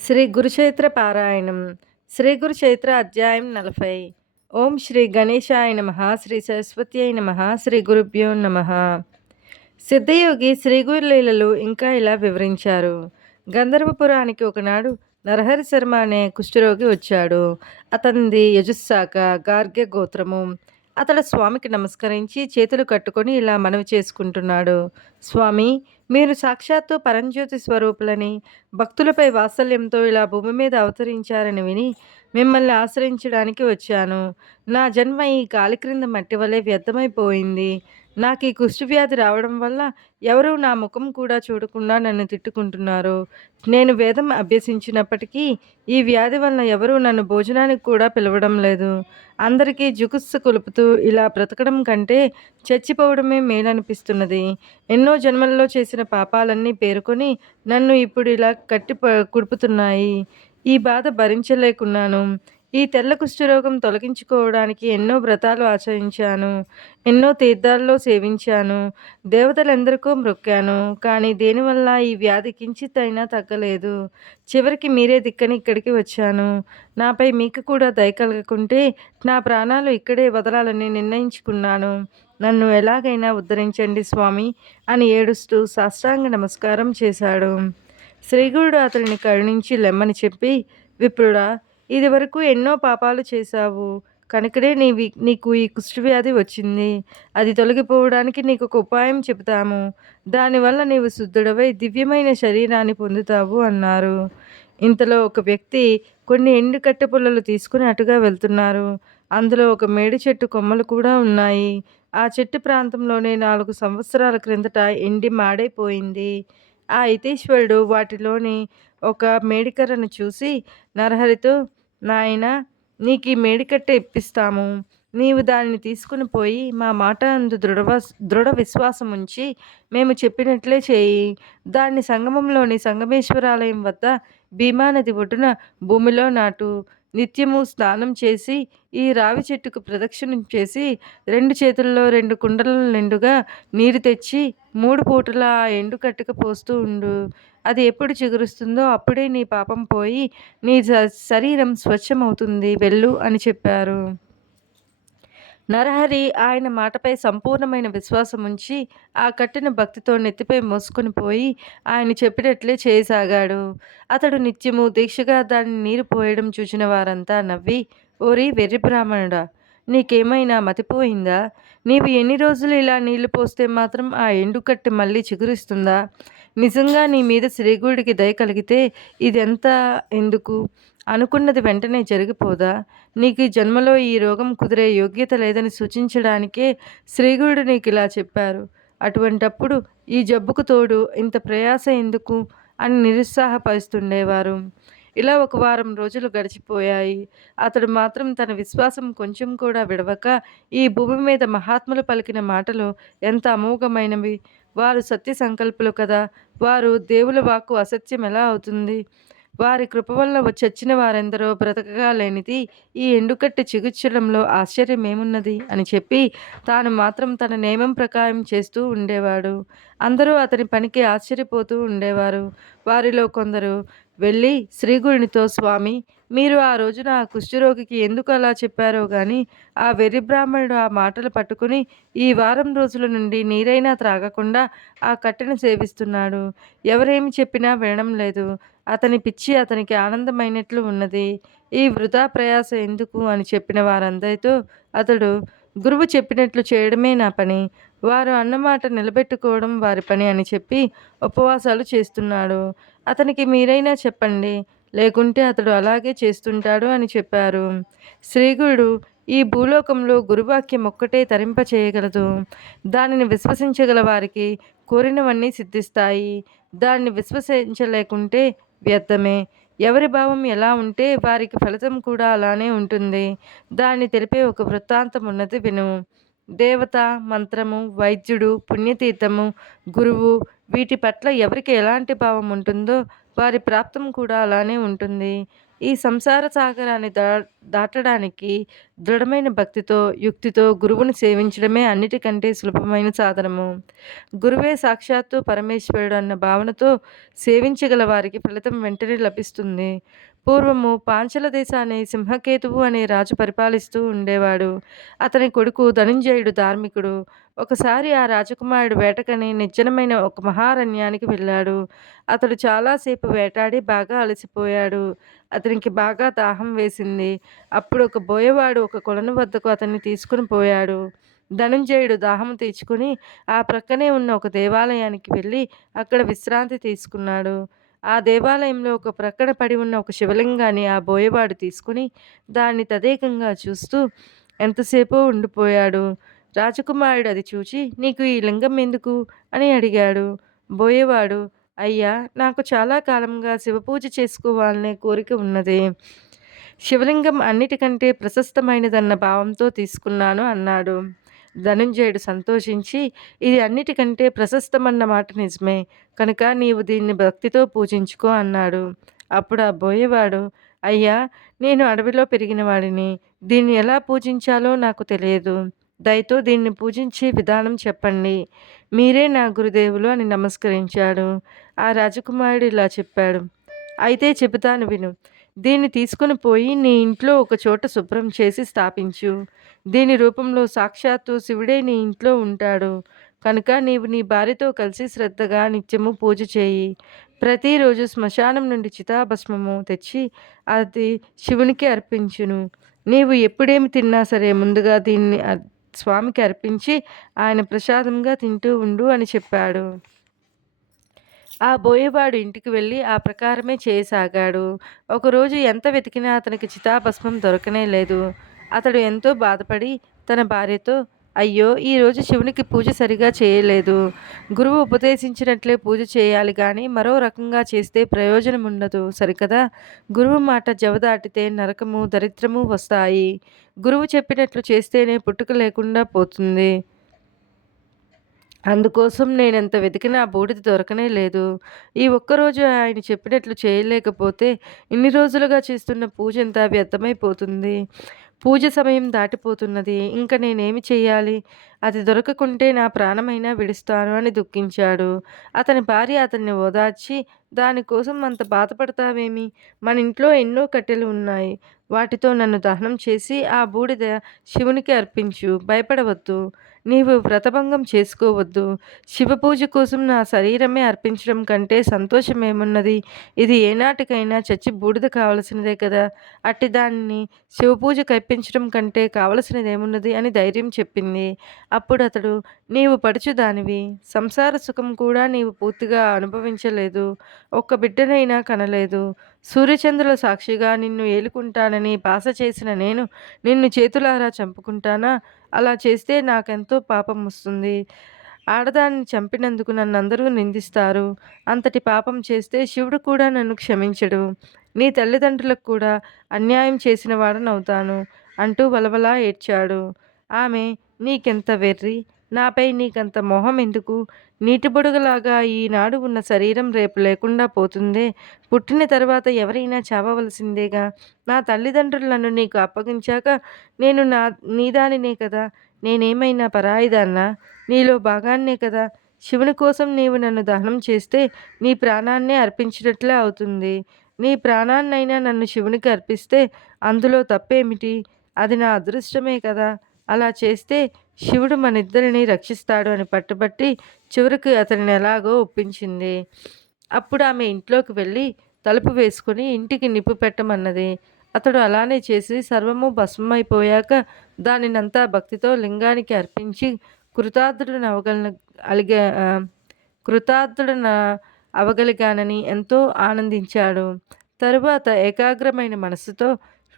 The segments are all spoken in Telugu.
శ్రీ గురుచైత్ర పారాయణం. శ్రీ గురుచైత్ర అధ్యాయం 40. ఓం శ్రీ గణేశాయ నమః. శ్రీ సరస్వత్యై నమః. శ్రీ గురుభ్యో నమః. సిద్ధయోగి శ్రీ గురు లీలలు ఇంకా ఇలా వివరించారు. గంధర్వపురానికి ఒకనాడు నరహరి శర్మ అనే కుష్ఠరోగి వచ్చాడు. అతనిది యజుస్శాఖ, గార్గ్య గోత్రము. అతడు స్వామికి నమస్కరించి చేతులు కట్టుకొని ఇలా మనవి చేసుకుంటున్నాడు. స్వామి, మీరు సాక్షాత్తు పరంజ్యోతి స్వరూపులని, భక్తులపై వాత్సల్యంతో ఇలా భూమి మీద అవతరించారని విని మిమ్మల్ని ఆశ్రయించడానికి వచ్చాను. నా జన్మ ఈ గాలి క్రింద మట్టి వలె వ్యర్థమైపోయింది. నాకు ఈ కుష్ఠవ్యాధి రావడం వల్ల ఎవరూ నా ముఖం కూడా చూడకుండా నన్ను తిట్టుకుంటున్నారు. నేను వేదం అభ్యసించినప్పటికీ ఈ వ్యాధి వలన ఎవరూ నన్ను భోజనానికి కూడా పిలవడం లేదు. అందరికీ జుగుస్స కొలుపుతూ ఇలా బ్రతకడం కంటే చచ్చిపోవడమే మేలనిపిస్తున్నది. ఎన్నో జన్మలలో చేసిన పాపాలన్నీ పేరుకొని నన్ను ఇప్పుడు ఇలా కుడుపుతున్నాయి. ఈ బాధ భరించలేకున్నాను. ఈ తెల్ల కుష్ఠరోగం తొలగించుకోవడానికి ఎన్నో వ్రతాలు ఆచరించాను. ఎన్నో తీర్థాల్లో సేవించాను. దేవతలెందరికో మ్రొక్కాను. కానీ దేనివల్ల ఈ వ్యాధి కించిత్తైనా తగ్గలేదు. చివరికి మీరే దిక్కని ఇక్కడికి వచ్చాను. నాపై మీకు కూడా దయ కలగకుంటే నా ప్రాణాలు ఇక్కడే వదలాలని నిర్ణయించుకున్నాను. నన్ను ఎలాగైనా ఉద్ధరించండి స్వామి అని ఏడుస్తూ సాష్టాంగ నమస్కారం చేశాడు. శ్రీగురుడు అతడిని కరుణించి లెమ్మని చెప్పి, విప్రుడా, ఇదివరకు ఎన్నో పాపాలు చేశావు కనుకనే నీకు ఈ కుష్ఠవ్యాధి వచ్చింది. అది తొలగిపోవడానికి నీకు ఒక ఉపాయం చెబుతాము. దానివల్ల నీవు శుద్ధుడవై దివ్యమైన శరీరాన్ని పొందుతావు అన్నారు. ఇంతలో ఒక వ్యక్తి కొన్ని ఎండు కట్టె పుల్లలు తీసుకుని అటుగా వెళ్తున్నారు. అందులో ఒక మేడి చెట్టు కొమ్మలు కూడా ఉన్నాయి. ఆ చెట్టు ప్రాంతంలోనే 4 సంవత్సరాల క్రిందట ఎండి మాడైపోయింది. ఆ యతీశ్వరుడు వాటిలోని ఒక మేడికర్రను చూసి నరహరితో, నాయనా, నీకీ మేడికట్టె ఇప్పిస్తాము. నీవు దానిని తీసుకుని పోయి మా మాట అందు దృఢ విశ్వాసముంచి మేము చెప్పినట్లే చేయి. దాన్ని సంగమంలోని సంగమేశ్వరాలయం వద్ద భీమానది ఒడ్డున భూమిలో నాటు. నిత్యము స్నానం చేసి ఈ రావి చెట్టుకు ప్రదక్షిణం చేసి 2 చేతుల్లో 2 కుండల నిండుగా నీరు తెచ్చి 3 పూటలా ఆ ఎండు కట్టెకు పోస్తూ ఉండు. అది ఎప్పుడు చిగురుస్తుందో అప్పుడే నీ పాపం పోయి నీ శరీరం స్వచ్ఛమవుతుంది, వెళ్ళు అని చెప్పారు. నరహరి ఆయన మాటపై సంపూర్ణమైన విశ్వాసం ఉంచి ఆ కట్టెను భక్తితో నెత్తిపై మోసుకొని పోయి ఆయన చెప్పినట్లే చేయసాగాడు. అతడు నిత్యము దీక్షగా దాని నీరు పోయడం చూచిన వారంతా నవ్వి, ఓరి వెర్రి బ్రాహ్మణుడా, నీకేమైనా మతిపోయిందా? నీవు ఎన్ని రోజులు ఇలా నీళ్లు పోస్తే మాత్రం ఆ ఎండుకట్టె మళ్ళీ చిగురిస్తుందా? నిజంగా నీ మీద శ్రీగుడికి దయ కలిగితే ఇదంతా ఎందుకు? అనుకున్నది వెంటనే జరిగిపోదా? నీకు ఈ జన్మలో ఈ రోగం కుదిరే యోగ్యత లేదని సూచించడానికే శ్రీగురుడు నీకిలా చెప్పారు. అటువంటప్పుడు ఈ జబ్బుకు తోడు ఇంత ప్రయాస ఎందుకు అని నిరుత్సాహపరుస్తుండేవారు. ఇలా ఒక వారం రోజులు గడిచిపోయాయి. అతడు మాత్రం తన విశ్వాసం కొంచెం కూడా విడవక ఈ భూమి మీద మహాత్ములు పలికిన మాటలు ఎంత అమోఘమైనవి. వారు సత్య సంకల్పులు కదా. వారు దేవుల వాక్కు అసత్యం ఎలా అవుతుంది? వారి కృప వల్ల చచ్చిన వారెందరో బ్రతకగా లేనిది ఈ ఎండుకట్టె చిగుర్చడంలో ఆశ్చర్యమేమున్నది అని చెప్పి తాను మాత్రం తన నియమం ప్రకారం చేస్తూ ఉండేవాడు. అందరూ అతని పనికి ఆశ్చర్యపోతూ ఉండేవారు. వారిలో కొందరు వెళ్ళి శ్రీగురునితో, స్వామి, మీరు ఆ రోజున ఆ కుష్ఠరోగికి ఎందుకు అలా చెప్పారో గాని ఆ వెర్రి బ్రాహ్మణుడు ఆ మాటలు పట్టుకుని ఈ వారం రోజుల నుండి నీరైనా త్రాగకుండా ఆ కట్టెను సేవిస్తున్నాడు. ఎవరేమి చెప్పినా వినడం లేదు. అతని పిచ్చి అతనికి ఆనందమైనట్లు ఉన్నది. ఈ వృధా ప్రయాస ఎందుకు అని చెప్పిన వారందరితో అతడు, గురువు చెప్పినట్లు చేయడమే నా పని. వారు అన్నమాట నిలబెట్టుకోవడం వారి పని అని చెప్పి ఉపవాసాలు చేస్తున్నాడు. అతనికి మీరైనా చెప్పండి, లేకుంటే అతడు అలాగే చేస్తుంటాడు అని చెప్పారు. శ్రీగురుడు, ఈ భూలోకంలో గురువాక్యం ఒక్కటే తరింపచేయగలదు. దానిని విశ్వసించగల వారికి కోరినవన్నీ సిద్ధిస్తాయి. దాన్ని విశ్వసించలేకుంటే వ్యర్థమే. ఎవరి భావం ఎలా ఉంటే వారికి ఫలితం కూడా అలానే ఉంటుంది. దాన్ని తెలిపే ఒక వృత్తాంతం ఉన్నది, విను. దేవత, మంత్రము, వైద్యుడు, పుణ్యతీర్థము, గురువు, వీటి పట్ల ఎవరికి ఎలాంటి భావం ఉంటుందో వారి ప్రాప్తం కూడా అలానే ఉంటుంది. ఈ సంసార సాగరాన్ని దాటడానికి దృఢమైన భక్తితో, యుక్తితో గురువుని సేవించడమే అన్నిటికంటే సులభమైన సాధనము. గురువే సాక్షాత్తు పరమేశ్వరుడు అన్న భావనతో సేవించగల వారికి ఫలితం వెంటనే లభిస్తుంది. పూర్వము పాంచల దేశాన్ని సింహకేతువు అనే రాజు పరిపాలిస్తూ ఉండేవాడు. అతని కొడుకు ధనుంజయుడు ధార్మికుడు. ఒకసారి ఆ రాజకుమారుడు వేటకని నిర్జనమైన ఒక మహారణ్యానికి వెళ్ళాడు. అతడు చాలాసేపు వేటాడి బాగా అలసిపోయాడు. అతనికి బాగా దాహం వేసింది. అప్పుడు ఒక బోయవాడు ఒక కొలను వద్దకు అతన్ని తీసుకుని పోయాడు. ధనుంజయుడు దాహం తీర్చుకుని ఆ ప్రక్కనే ఉన్న ఒక దేవాలయానికి వెళ్ళి అక్కడ విశ్రాంతి తీసుకున్నాడు. ఆ దేవాలయంలో ఒక ప్రక్కన పడి ఉన్న ఒక శివలింగాన్ని ఆ బోయవాడు తీసుకుని దాన్ని తదేకంగా చూస్తూ ఎంతసేపో ఉండిపోయాడు. రాజకుమారుడు అది చూచి, "నీకు ఈ లింగం ఎందుకు?" అని అడిగాడు. బోయేవాడు, "అయ్యా, నాకు చాలా కాలంగా శివపూజ చేసుకోవాలనే కోరిక ఉన్నది. శివలింగం అన్నిటికంటే ప్రశస్తమైనదన్న భావంతో తీసుకున్నాను" అన్నాడు. ధనుంజయుడు సంతోషించి, "ఇది అన్నిటికంటే ప్రశస్తమన్న మాట నిజమే. కనుక నీవు దీన్ని భక్తితో పూజించుకో" అన్నాడు. అప్పుడు ఆ బోయేవాడు, "అయ్యా, నేను అడవిలో పెరిగిన వాడిని. దీన్ని ఎలా పూజించాలో నాకు తెలియదు. దయతో దీన్ని పూజించే విధానం చెప్పండి. మీరే నా గురుదేవులు" అని నమస్కరించాడు. ఆ రాజకుమారుడు ఇలా చెప్పాడు, "అయితే చెబుతాను విను. దీన్ని తీసుకొని పోయి నీ ఇంట్లో ఒక చోట శుభ్రం చేసి స్థాపించు. దీని రూపంలో సాక్షాత్తు శివుడే నీ ఇంట్లో ఉంటాడు. కనుక నీవు నీ భార్యతో కలిసి శ్రద్ధగా నిత్యము పూజ చేయి. ప్రతిరోజు శ్మశానం నుండి చితాభస్మము తెచ్చి అది శివునికి అర్పించును. నీవు ఎప్పుడేమి తిన్నా సరే ముందుగా దీన్ని స్వామికి అర్పించి ఆయన ప్రసాదంగా తింటూ ఉండు" అని చెప్పాడు. ఆ బోయేవాడు ఇంటికి వెళ్ళి ఆ ప్రకారమే చేయసాగాడు. ఒకరోజు ఎంత వెతికినా అతనికి చితాభస్మం దొరకనే లేదు. అతడు ఎంతో బాధపడి తన భార్యతో, "అయ్యో, ఈరోజు శివునికి పూజ సరిగా చేయలేదు. గురువు ఉపదేశించినట్లే పూజ చేయాలి గాని మరో రకంగా చేస్తే ప్రయోజనం ఉండదు సరికదా? గురువు మాట జవదాటితే నరకము, దరిద్రము వస్తాయి. గురువు చెప్పినట్లు చేస్తేనే పుట్టుక లేకుండా పోతుంది. అందుకోసం నేనెంత వెతికినా ఆ బూడిద దొరకనే లేదు. ఈ ఒక్కరోజు ఆయన చెప్పినట్లు చేయలేకపోతే ఇన్ని రోజులుగా చేస్తున్న పూజంతా వ్యర్థమైపోతుంది. పూజ సమయం దాటిపోతున్నది. ఇంక నేనేమి చెయ్యాలి? అది దొరకకుంటే నా ప్రాణమైనా విడుస్తాను" అని దుఃఖించాడు. అతని భార్య అతన్ని ఓదార్చి, "దానికోసం అంత బాధపడతావేమి? మన ఇంట్లో ఎన్నో కట్టెలు ఉన్నాయి. వాటితో నన్ను దహనం చేసి ఆ బూడిద శివునికి అర్పించు. భయపడవద్దు. నీవు వ్రతభంగం చేసుకోవద్దు. శివపూజ కోసం నా శరీరమే అర్పించడం కంటే సంతోషమేమున్నది? ఇది ఏనాటికైనా చచ్చి బూడిద కావలసినదే కదా! అట్టి దానిని శివపూజ కల్పించడం కంటే కావలసినదేమున్నది" అని ధైర్యం చెప్పింది. అప్పుడతడు, "నీవు పడుచుదానివి. సంసార సుఖం కూడా నీవు పూర్తిగా అనుభవించలేదు. ఒక్క బిడ్డనైనా కనలేదు. సూర్యచంద్రుల సాక్షిగా నిన్ను ఏలుకుంటానని భాష చేసిన నేను నిన్ను చేతులారా చంపుకుంటానా? అలా చేస్తే నాకెంతో పాపం వస్తుంది. ఆడదాన్ని చంపినందుకు నన్నందరూ నిందిస్తారు. అంతటి పాపం చేస్తే శివుడు కూడా నన్ను క్షమించడు. నీ తల్లిదండ్రులకు కూడా అన్యాయం చేసిన వాడనవుతాను" అంటూ వలవలా ఏడ్చాడు. ఆమె, "నీకెంత వెర్రి! నాపై నీకంత మోహం ఎందుకు? నీటిబుడగలాగా ఈనాడు ఉన్న శరీరం రేపు లేకుండా పోతుందే. పుట్టిన తర్వాత ఎవరైనా చావవలసిందేగా. నా తల్లిదండ్రులు నన్ను నీకు అప్పగించాక నేను నీదానినే కదా. నేనేమైనా పరాయిదాన్నా? నీలో భాగాన్నే కదా. శివుని కోసం నీవు నన్ను దహనం చేస్తే నీ ప్రాణాన్నే అర్పించినట్లే అవుతుంది. నీ ప్రాణాన్నైనా నన్ను శివునికి అర్పిస్తే అందులో తప్పేమిటి? అది నా అదృష్టమే కదా. అలా చేస్తే శివుడు మనిద్దరిని రక్షిస్తాడు" అని పట్టుబట్టి చివరికి అతనిని ఎలాగో ఒప్పించింది. అప్పుడు ఆమె ఇంట్లోకి వెళ్ళి తలుపు వేసుకుని ఇంటికి నిప్పు పెట్టమన్నది. అతడు అలానే చేసి సర్వము భస్మమైపోయాక దానినంతా భక్తితో లింగానికి అర్పించి కృతార్థుడనవగలన అలిగా కృతార్థుడన అవగలిగానని ఎంతో ఆనందించాడు. తరువాత ఏకాగ్రమైన మనస్సుతో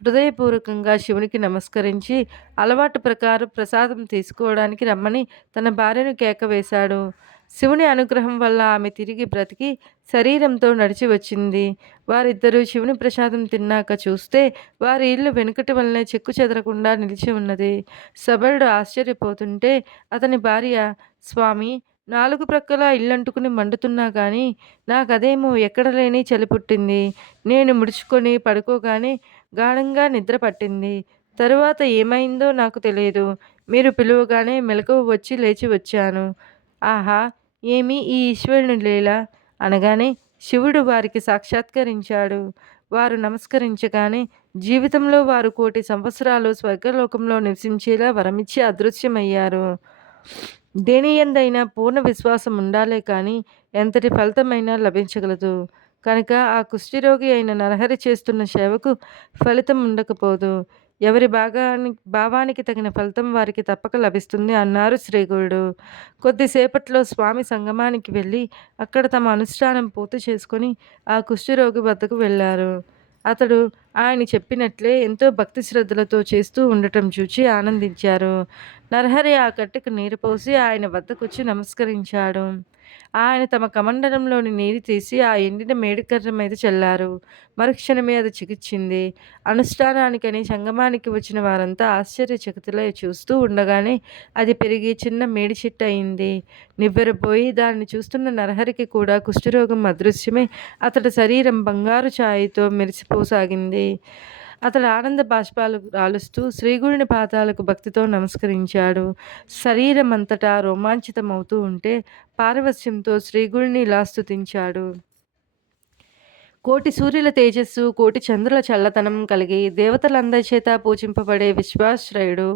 హృదయపూర్వకంగా శివునికి నమస్కరించి అలవాటు ప్రకారం ప్రసాదం తీసుకోవడానికి రమ్మని తన భార్యను కేకవేశాడు. శివుని అనుగ్రహం వల్ల ఆమె తిరిగి బ్రతికి శరీరంతో నడిచి వచ్చింది. వారిద్దరూ శివుని ప్రసాదం తిన్నాక చూస్తే వారి ఇల్లు వెనుకటి వల్లనే చెక్కు చెదరకుండా నిలిచి ఉన్నది. సబరుడు ఆశ్చర్యపోతుంటే అతని భార్య, "స్వామి, నాలుగు ప్రక్కల ఇల్లంటుకుని మండుతున్నా గాని, నాకదేమో ఎక్కడ లేని చలి పుట్టింది. నేను ముడుచుకొని పడుకోగానే గాఢంగా నిద్ర పట్టింది. తరువాత ఏమైందో నాకు తెలియదు. మీరు పిలువగానే మెలకువ వచ్చి లేచి వచ్చాను. ఆహా! ఏమి ఈ ఈశ్వరుని లీల! అనగానే శివుడు వారికి సాక్షాత్కరించాడు. వారు నమస్కరించగానే జీవితంలో వారు కోటి సంవత్సరాలు స్వర్గలోకంలో నివసించేలా వరమిచ్చి అదృశ్యమయ్యారు. దేనియందైనా పూర్ణ విశ్వాసం ఉండాలే కానీ ఎంతటి ఫలితమైనా లభించగలదు. కనుక ఆ కుష్ఠరోగి అయిన నరహరి చేస్తున్న సేవకు ఫలితం ఉండకపోదు. ఎవరి భావానికి తగిన ఫలితం వారికి తప్పక లభిస్తుంది అన్నారు శ్రీగురుడు. కొద్దిసేపట్లో స్వామి సంగమానికి వెళ్ళి అక్కడ తమ అనుష్ఠానం పూర్తి చేసుకొని ఆ కుష్ఠరోగి వద్దకు వెళ్ళారు. అతడు ఆయన చెప్పినట్లే ఎంతో భక్తి శ్రద్ధలతో చేస్తూ ఉండటం చూచి ఆనందించారు. నరహరి ఆ కట్టెకు నీరు పోసి ఆయన వద్దకొచ్చి నమస్కరించాడు. ఆయన తమ కమండలంలోని నీరు తీసి ఆ ఎండిన మేడికర్ర మీద చల్లారు. మరుక్షణమే అది చిగిర్చింది. అనుష్ఠానానికని సంగమానికి వచ్చిన వారంతా ఆశ్చర్యచకితులై చూస్తూ ఉండగానే అది పెరిగి చిన్న మేడి చెట్టు అయింది. నివ్వెరపోయి దానిని చూస్తున్న నరహరికి కూడా కుష్ఠరోగం అదృశ్యమై అతడి శరీరం బంగారు ఛాయతో మెరిసిపోసాగింది. అతడు ఆనంద బాష్పాలు రాలుస్తూ శ్రీగురుని పాదాలకు భక్తితో నమస్కరించాడు. శరీరమంతటా రోమాంచితమవుతూ ఉంటే పారవస్యంతో శ్రీగురుని ఇలా స్తుతించాడు. కోటి సూర్యుల తేజస్సు, కోటి చంద్రుల చల్లదనం కలిగి దేవతలందరి చేత పూజింపబడే విశ్వాశ్రయుడు,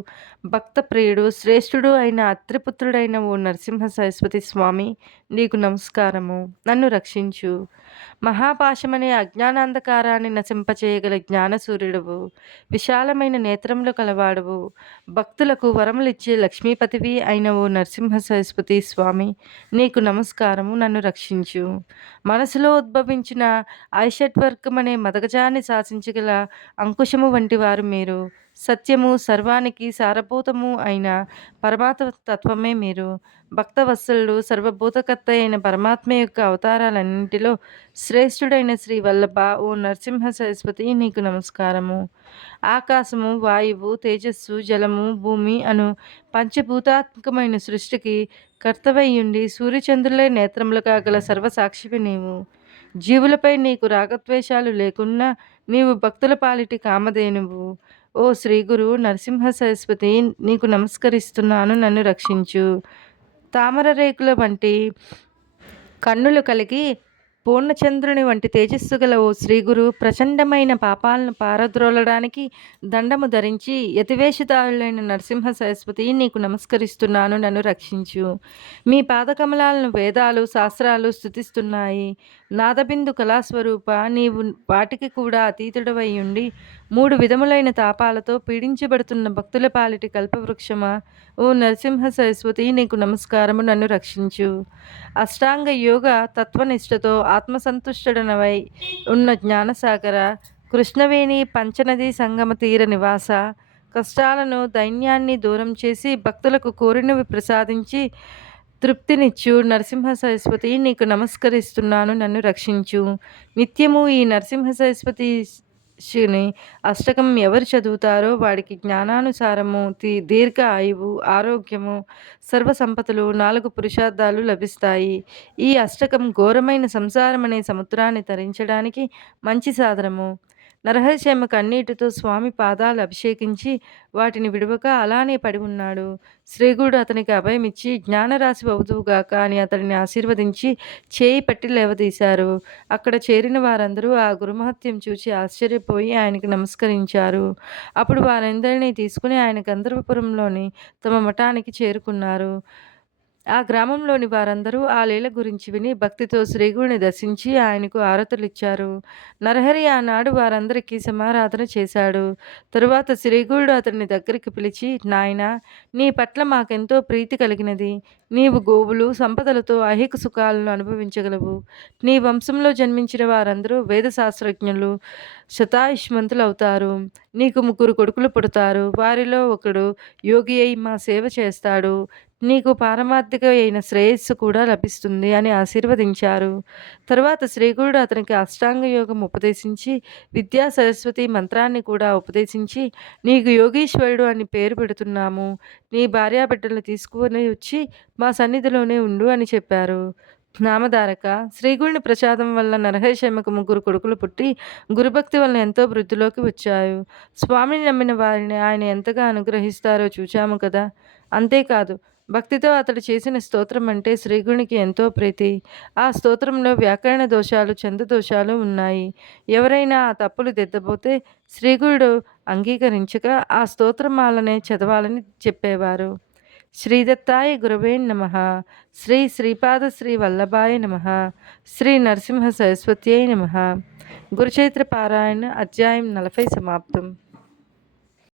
భక్తప్రియుడు, శ్రేష్ఠుడు అయిన అత్రిపుత్రుడైన ఓ నరసింహ సరస్వతి స్వామి, నీకు నమస్కారము. నన్ను రక్షించు. మహాపాశమనే అజ్ఞానాంధకారాన్ని నశింపచేయగల జ్ఞానసూర్యుడవు, విశాలమైన నేత్రములు కలవాడవు, భక్తులకు వరములిచ్చే లక్ష్మీపతివి అయిన ఓ నరసింహ సరస్వతి స్వామి, నీకు నమస్కారము. నన్ను రక్షించు. మనసులో ఉద్భవించిన ఐషడ్వర్గమనే మదగజాన్ని శాసించగల అంకుశము వంటి వారు మీరు. సత్యము, సర్వానికి సారభూతము అయిన పరమాత్మ తత్వమే మీరు. భక్తవత్సలుడు, సర్వభూతకర్త అయిన పరమాత్మ యొక్క అవతారాలన్నింటిలో శ్రేష్ఠుడైన శ్రీ వల్లభ ఓ నరసింహ సరస్వతి, నీకు నమస్కారము. ఆకాశము, వాయువు, తేజస్సు, జలము, భూమి అను పంచభూతాత్మకమైన సృష్టికి కర్తవయ్యుండి సూర్యచంద్రులే నేత్రములుగా గల సర్వసాక్షివి నీవు. జీవులపై నీకు రాగద్వేషాలు లేకున్నా నీవు భక్తుల పాలిటి కామధేనువు. ఓ శ్రీగురు నరసింహ సరస్వతి, నీకు నమస్కరిస్తున్నాను. నన్ను రక్షించు. తామర రేకుల వంటి కన్నులు కలిగి పూర్ణచంద్రుని వంటి తేజస్సు గల ఓ శ్రీగురు ప్రచండమైన పాపాలను పారద్రోలడానికి దండము ధరించి యతివేషధారులైన నరసింహ సరస్వతి, నీకు నమస్కరిస్తున్నాను. నన్ను రక్షించు. మీ పాదకమలాలను వేదాలు, శాస్త్రాలు స్తుతిస్తున్నాయి. నాదబిందు కళాస్వరూప, నీవు వాటికి కూడా అతీతుడవై ఉండి 3 విధములైన తాపాలతో పీడించబడుతున్న భక్తుల పాలిటి కల్పవృక్షమా, ఓ నరసింహ సరస్వతి, నీకు నమస్కారము. నన్ను రక్షించు. అష్టాంగ యోగ తత్వనిష్టతో ఆత్మసంతుష్టుడనవై ఉన్న జ్ఞానసాగర, కృష్ణవేణి పంచనదీ సంగమ తీర నివాస, కష్టాలను దైన్యాన్ని దూరం చేసి భక్తులకు కోరినవి ప్రసాదించి తృప్తినిచ్చు నరసింహ సరస్వతి, నీకు నమస్కరిస్తున్నాను. నన్ను రక్షించు. నిత్యము ఈ నరసింహ సరస్వతి శివుని అష్టకం ఎవరు చదువుతారో వాడికి జ్ఞానానుసారము దీర్ఘ ఆయువు, ఆరోగ్యము, సర్వసంపదలు, 4 పురుషార్థాలు లభిస్తాయి. ఈ అష్టకం ఘోరమైన సంసారం అనే సముద్రాన్ని తరించడానికి మంచి సాధనము. నరహరిశర్మ కన్నీటితో స్వామి పాదాలు అభిషేకించి వాటిని విడవక అలానే పడి ఉన్నాడు. శ్రీగురుడు అతనికి అభయమిచ్చి జ్ఞానరాశి అవుదువుగాక అని అతడిని ఆశీర్వదించి చేయి పట్టి లేవదీశారు. అక్కడ చేరిన వారందరూ ఆ గురుమహత్యం చూచి ఆశ్చర్యపోయి ఆయనకు నమస్కరించారు. అప్పుడు వారందరినీ తీసుకుని ఆయన గంధర్వపురంలోని తమ మఠానికి చేరుకున్నారు. ఆ గ్రామంలోని వారందరూ ఆ లీల గురించి విని భక్తితో శ్రీగురుని దర్శించి ఆయనకు ఆరతులిచ్చారు. నరహరి ఆనాడు వారందరికీ సమారాధన చేశాడు. తరువాత శ్రీగురుడు అతడిని దగ్గరికి పిలిచి, నాయనా, నీ పట్ల మాకెంతో ప్రీతి కలిగినది. నీవు గోవులు, సంపదలతో ఐహిక సుఖాలను అనుభవించగలవు. నీ వంశంలో జన్మించిన వారందరూ వేదశాస్త్రజ్ఞులు, శతాయుష్మంతులవుతారు. నీకు 3 కొడుకులు పుడతారు. వారిలో ఒకడు యోగి అయి మా సేవ చేస్తాడు. నీకు పారమార్థిక అయిన శ్రేయస్సు కూడా లభిస్తుంది అని ఆశీర్వదించారు. తరువాత శ్రీగురుడు అతనికి అష్టాంగ యోగం ఉపదేశించి, విద్యా సరస్వతి మంత్రాన్ని కూడా ఉపదేశించి, నీకు యోగీశ్వరుడు అని పేరు పెడుతున్నాము. నీ భార్యాబిడ్డలను తీసుకుని వచ్చి మా సన్నిధిలోనే ఉండు అని చెప్పారు. నామధారక శ్రీగురుని ప్రసాదం వల్ల నరహరిశర్మకు 3 కొడుకులు పుట్టి, గురుభక్తి వలన ఎంతో వృద్ధిలోకి వచ్చారు. స్వామిని నమ్మిన వారిని ఆయన ఎంతగా అనుగ్రహిస్తారో చూచాము కదా! అంతేకాదు భక్తితో అతడు చేసిన స్తోత్రం అంటే శ్రీగురునికి ఎంతో ప్రీతి. ఆ స్తోత్రంలో వ్యాకరణ దోషాలు, ఛంద దోషాలు ఉన్నాయి. ఎవరైనా ఆ తప్పులు దిద్దబోతే శ్రీగురుడు అంగీకరించక ఆ స్తోత్రమాలనే చదవాలని చెప్పేవారు. శ్రీదత్తాయ గురవే నమః. శ్రీ శ్రీపాద శ్రీ వల్లభాయ నమః. శ్రీ నరసింహ సరస్వత్యై నమః. గురుచరిత్ర పారాయణ అధ్యాయం 40 సమాప్తం.